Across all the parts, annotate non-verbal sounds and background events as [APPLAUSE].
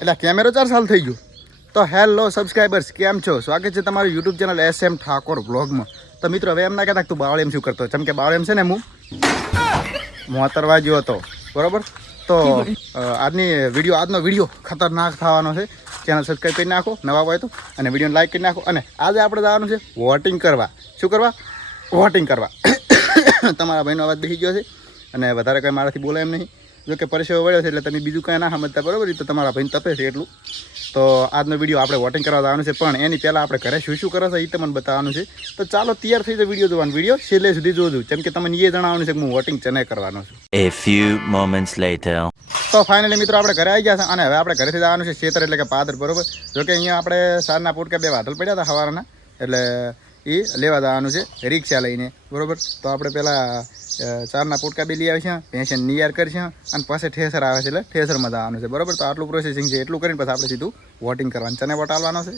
એટલે કેમેરો ચાર સાલ થઈ ગયો. તો હેલો સબસ્ક્રાઈબર્સ કેમ છો? સ્વાગત છે તમારું YouTube channel S M Thakor બ્લોગમાં તો મિત્રો હવે એમ ના કહેતા તું બાવળ એમ શું કરતો? જેમ કે બાવળ એમ છે ને હું? મોતરવા ગયો હતો. બરોબર? તો આજની વીડિયો આજનો વીડિયો ખતરનાક થવાનો છે. ચેનલ સબસ્ક્રાઈબ કરી નાખો, નવા હોય તો. અને વિડીયોને લાઈક કરી નાખો. અને આજે આપણે જવાનું છે વોટિંગ કરવા. શું કરવા? વોટિંગ કરવા. [COUGHS] તમારા ભાઈનો અવાજ બેસી ગયો છે. અને વધારે કંઈ મારાથી બોલાય એમ નહીં. જો કે પરસેવો વળ્યો છે એટલે તમે બીજું કંઈ ના સમજતા, બરાબર? તો તમારા ભાઈને તપે છે એટલું. તો આજનો વીડિયો આપણે વોટિંગ કરવા જવાનું છે. પણ એની પહેલાં આપણે ઘરે શું શું કરો છો એ તમને બતાવવાનું છે. તો ચાલો તૈયાર થઈ જાય વીડિયો જોવાનો. વીડિયો છેલ્લે સુધી જોજો. કેમ કે તમને એ જણાવવાનું છે કે હું વોટિંગ ચેને કરવાનો છું. A few moments later. તો ફાઇનલી મિત્રો આપણે ઘરે આવી ગયા છે અને હવે આપણે ઘરેથી જવાનું છે ખેતર એટલે કે પાદર, બરોબર? જોકે અહીંયા આપણે સારના પોટકા બે વાદળ પડ્યા હતા સવારના એટલે એ લેવા જવાનું છે રિક્ષા લઈને, બરોબર? તો આપણે પહેલાં ચારના પૂટકા બી લઈ આવીશું પેન્શન નિયાર કરીશું અને પાસે ઠેસર આવે છે એટલે ઠેસરમાં જવાનું છે, બરોબર? તો આટલું પ્રોસેસિંગ છે, એટલું કરીને પછી આપણે સીધું વોટિંગ કરવાનું ચને વોટ આવવાનો છે?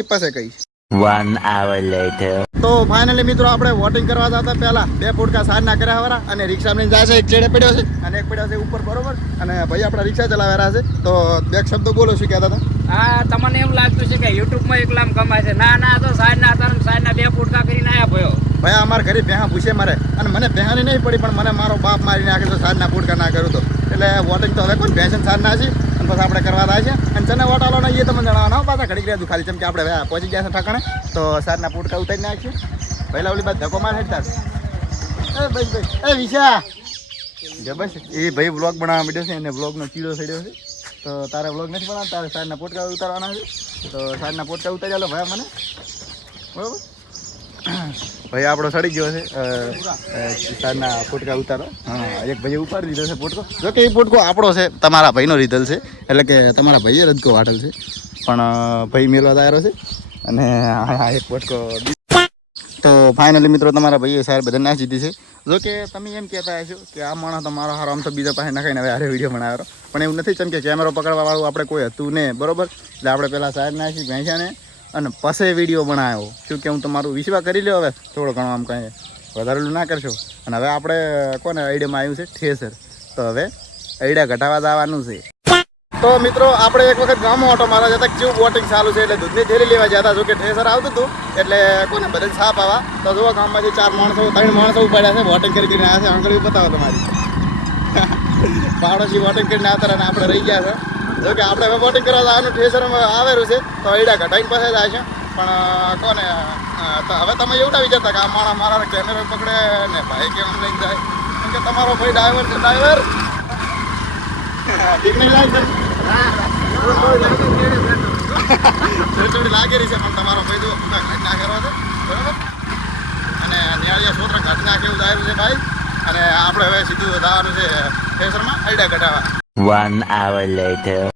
એ પાસે કહીશ. One hour later. તો ફાઇનલી મિત્રો આપણે વોટિંગ કરવા જતા પહેલા બે ફૂટકા સાંજના કર્યા વાળા અને રિક્ષા લઈને જાય છે. એક ચેડે પડ્યો છે અને એક પડ્યો છે ઉપર બરોબર? અને ભાઈ આપણા રિક્ષા ચલાવેલા છે. તો બે શબ્દો બોલો શું કહેતા હતા? હા તમને એમ લાગતું છે કે યુટ્યુબમાં એકલામ કમાય છે. ના ના તો સાંજના હતા સાંજના બે ફૂટકા કરીને આયા ભયો. ભાઈ અમારા ઘરે ભેહા પૂછે મારે. અને મને ભેહાની નહીં પડી પણ મને મારો બાપ મારી નાખે તો સાંજના ફૂટકા ના કર્યું તો. એટલે વોટિંગ તો હવે કોઈ પેન્શન સાંજના છે. અને પછી આપણે કરવા થાય છે. અને ચને વોટ આલો એ તમને જણાવવાના પાછા ઘડી ગયા ખાલી જેમ કે આપણે પહોંચી ગયા છે ઠકાણે. તો સારના પોટકા ઉતારી નાખીએ. પહેલાં ઓલી બાદ ધક્કો માર હેડતા એ ભાઈ ભાઈ. એ વિશા. જો બસ એ ભાઈ બ્લોગ બનાવવા માંડ્યો છે અને બ્લોગનો ચીડો થયો છે. તો તારે બ્લોગ નથી બનાવવા તારે સાંજના પોટકા ઉતારવાના છે. તો સાંજના પોટકા ઉતારી આલો ભાઈ મને. બરોબર? ભાઈ આપણો સડી ગયો છે. સારના પોટકા ઉતારો. હા. એક ભાઈએ ઉપાડી દીધો છે પોટકો જો કે એ પોટકો આપણો છે તમારા ભાઈનો રીધલ છે. એટલે કે તમારા ભાઈએ રજકો વાટેલ છે. પણ ભાઈ મેળવા તૈયારો છે. અને આ એક પોટકો તો ફાઇનલી મિત્રો તમારા ભાઈએ સાહેબ બધા નાખી દીધી છે. જો કે તમે એમ કહેતા હશો કે આ માણસ તમારો મારો હારો આમ તો બીજા પાસે નાખાઈને હવે હારે વીડિયો બનાવ્યો પણ એવું નથી ચમ કે કેમેરો પકડવા વાળું આપણે કોઈ હતું ને બરોબર? એટલે આપણે પહેલાં સાહેબ નાખી ભેંસ્યાને અને પછી વીડિયો બનાવ્યો શું કે હું તમારું વિશ્વાસ કરી લ્યો હવે? થોડો ઘણો આમ કાંઈ વધારેલું ના કરશો. અને હવે આપણે કોને આઈડિયામાં આવ્યું છે? ઠેસર. તો હવે આઈડિયા ઘટાવા જવાનું છે. તો મિત્રો, આપણે એક વખત ગામમાં ઓટો મારવા જતા કેવું બોટિંગ ચાલુ છે, એટલે દૂધની થેલી લેવા જતા જો કે ઠેસર આવતું હતું, એટલે કોને બધા સાપ આવા. તો જો ગામમાંથી ચાર માણસો, ત્રણ માણસો ઉપાડ્યા છે બોટિંગ કરી કરીને આવ્યા છે. આંગળી બતાવો તમારી. [LAUGHS] પાડોશી બોટિંગ કરીને આવતા અને આપણે રહી ગયા છે. જો કે આપણે હવે બોટિંગ કરવા જવાનું, ઠેસરમાં આવેલું છે, તો એડા ઘટાઈને પાસે જાય છે. પણ કોને હવે તમે એવું ના વિચારતા કે આ માણસ મારા કેમેરો પકડે ને ભાઈ કેમ લઈને જાય? કેમ કે તમારો ભાઈ ડ્રાઈવર છે ડ્રાઈવર થોડી લાગેલી છે, પણ તમારો ભાઈ જો ઘટ નાખેલો છે, બરાબર? અને નિયાળીયા છોકરા ઘટ કેવું જાય છે, ભાઈ? અને આપણે હવે સીધું જવાનું છે ફેસરમાં આઈડિયા ઘટાવા One hour later.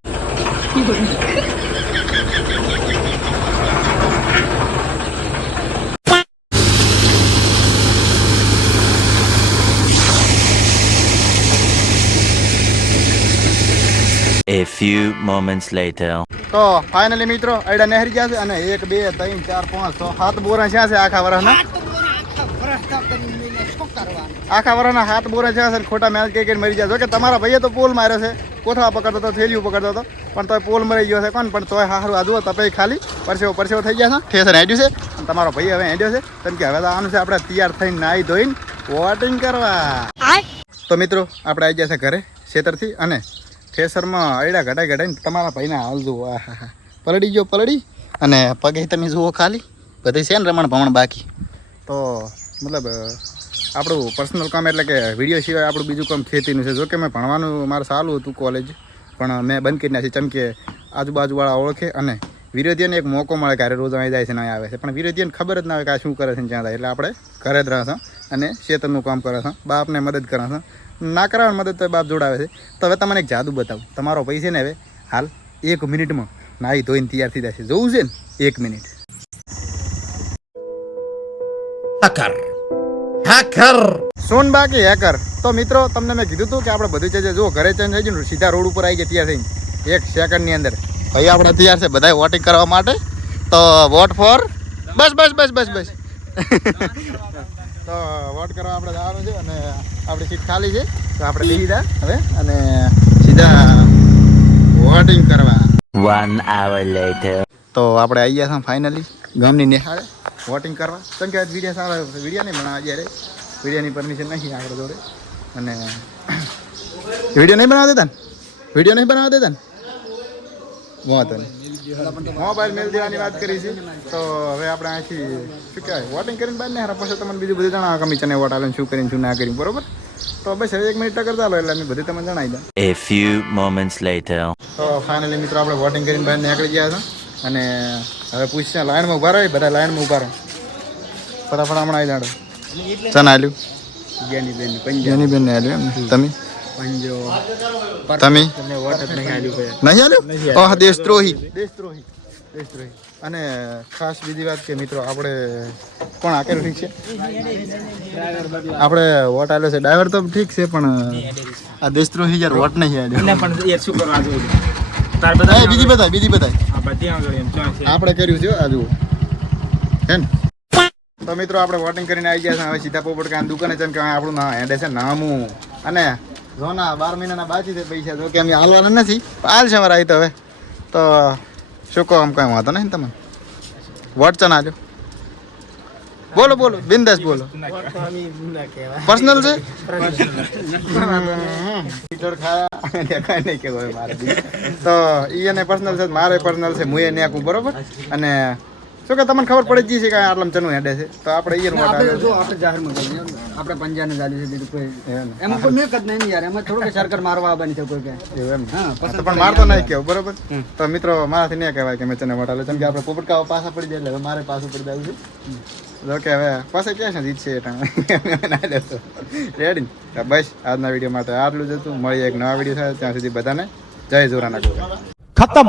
A few moments later. તો ફાઇનલી મિત્રો આઈડિયા નહેરી ગયા છે અને એક બે ત્રણ ચાર પાંચ છ સાત બોરા છે છે આખા વર્ષના આખા વરાના હાથ બોરા છે અને ખોટા મેલ કે કઈ મરી જાય. કે તમારા ભાઈએ તો પોલ માર્યો છે. કોથળા પકડતો હતો થેલીઓ પકડતો હતો. પણ તોય પોલ મરી ગયો છે કોણ? પણ તોય હારું આ જુઓ તપે ખાલી. પરસેવો પરસેવો થઈ ગયા છે. ઠેસર હેડ્યું છે. અને તમારો ભાઈ હવે હેડ્યો છે. કેમ કે હવે તો આનું છે આપણે તૈયાર થઈને નાહી ધોઈને વોટિંગ કરવા. તો મિત્રો આપણે આવી ગયા છે ઘરે ખેતરથી. અને ઠેસરમાં અયડા ઘટાઈ ઘટાઈને તમારા ભાઈને હાલ જુઓ. હા પલડી ગયો પલડી અને પગે તમે જુઓ ખાલી. બધી છે ને રમણ ભમણ બાકી. તો મતલબ આપણું પર્સનલ કામ એટલે કે વીડિયો સિવાય આપણું બીજું કામ ખેતીનું છે. જોકે મેં ભણવાનું, મારે સારું હતું કોલેજ પણ મેં બંધ કરી નાખી ચમકે આજુબાજુવાળા ઓળખે અને વિરોધીને એક મોકો મળે કે રોજ અહીં જાય છે ને આવે છે. પણ વિરોધીને ખબર જ ના હોય કે શું કરે છે જ્યાં થાય એટલે આપણે ઘરે જ રહેશે અને ખેતરનું કામ કરે છે. બાપને મદદ કરે છે. ના કરાવવાની મદદ તો બાપ જોડાવે છે. તો હવે તમને એક જાદુ બતાવું. તમારો પૈસે ને હવે હાલ એક મિનિટમાં નાહી ધોઈને તૈયાર થઈ જશે. જોવું છે ને? એક મિનિટ. Hacker. Hacker. સોન બાકી હેકર તો મિત્રો તમને મેં કીધું હતું કે આપણે બધું છે જો ઘરે ચેન્જ થઈ ગયું સીધા રોડ ઉપર આવી ગયા તૈયાર થઈને. એક સેકન્ડની અંદર. ભાઈ આપણે તૈયાર છે બધા વોટિંગ કરવા માટે. તો વોટ ફોર બસ બસ બસ બસ બસ. [LAUGHS] તો વોટ કરવા આપણે જવાનું છે અને આપણી સીટ ખાલી છે. તો આપણે લીધા હવે અને સીધા વોટિંગ કરવા. વન આવર લેટર તો આપણે આવી ગયા હતા ફાઇનલી ગામની નિહાળે. વોટિંગ કરવા. કેમ કે વીડિયો સારા વીડિયો નહીં બનાવવા જ્યારે વિડીયોની પરમિશન નથી આગળ જોડે. અને [COUGHS] વીડિયો નહીં બનાવવા દેતા ને? વીડિયો નહીં બનાવવા દેતા ને? વાંધો નહીં. મોબાઈલ મેલ દેવાની વાત કરી છે. તો હવે આપણે અહીંથી શું કહેવાય? વોટિંગ કરીને બાદ ને હારા પછી તમને બીજું બધું જણાવો કે અમે ચને વોટ આવે શું કરીને શું ના કરીને બરોબર? તો બસ હવે એક મિનિટ કરતા લો એટલે અમે બધું તમને જણાવી દઉં. એ ફ્યુ મોમેન્ટ્સ લેટર તો ફાઇનલી મિત્રો આપણે વોટિંગ કરીને બહાર નીકળી ગયા હતા અને હવે પૂછશે લાઈનમાં ઊભા રહે બધા લાઈનમાં ઊભા રહે. ફટાફટ હમણાં આવી જાડો ચન આલ્યું? જ્ઞાનીબેન જેની બેન ને આલ્યું એમ? તમે? પંજો. તમે? તમને વોટ જ નહીં આલ્યું? નહીં આલ્યું ઓહ દેશદ્રોહી. દેશદ્રોહી. દેશદ્રોહી. અને ખાસ બીજી વાત કે મિત્રો આપણે કોણ આકેલું ઠીક છે? આપણે વોટ આલ્યો છે. ડ્રાઈવર તો ઠીક છે પણ આ દેશદ્રોહી યાર વોટ નહીં આલ્યો. પણ યાર શું કરવા જોઈએ તાર બધા એ બીજી બધાય બીજી બધાય. આ બધી આગળ એમ છે. આપણે કર્યું છે આ જુઓ. હે ને? તો મિત્રો આપણે વોટિંગ કરીને આવી ગયા છે હવે સીધા પોપટ કાન દુકાને છે કે આપણું ના હેડે છે નામું. અને જોના બાર મહિનાના બાકી છે પૈસા જો કે અમે હાલવાના નથી. હાલ છે અમારા આવી તો હવે. તો શું કહો આમ કાંઈ વાંધો નહીં તમે વોટ ચના નાજો બોલો બોલો બિંદાસ બોલો. પર્સનલ છે? [LAUGHS] તો ઈ એને પર્સનલ છે મારે પર્સનલ છે હું એ નેકું બરોબર? અને તો કે તમને ખબર પડી જશે કે આટલામ ચનું હેડે છે. તો આપણે ઈયર મોટા આપણે જો આપણે જાહેરમાં કરીએ આપણે પંજાને જાલી છે બીજું કોઈ. એમ. કોઈ મેં કદ નહીં યાર એમાં થોડું કે સરકાર મારવા આવવાની છે કોઈ કે. એમ. હા પણ મારતો નહીં કેવું બરોબર? તો મિત્રો મારાથી નહીં કહેવાય કે મેં ચને મોટા લે કેમ કે આપણે પોપટકાઓ પાછા પડી જાય એટલે મારે પાછું પડી જાય છે. તો કે હવે પાસે ક્યાં છે છે રેડી [LAUGHS] બસ આજના વીડિયો માટે આટલું જ હતું. મળીએ એક નવા વીડિયો થાય ત્યાં સુધી બધાને જય જોરાના ખતમ.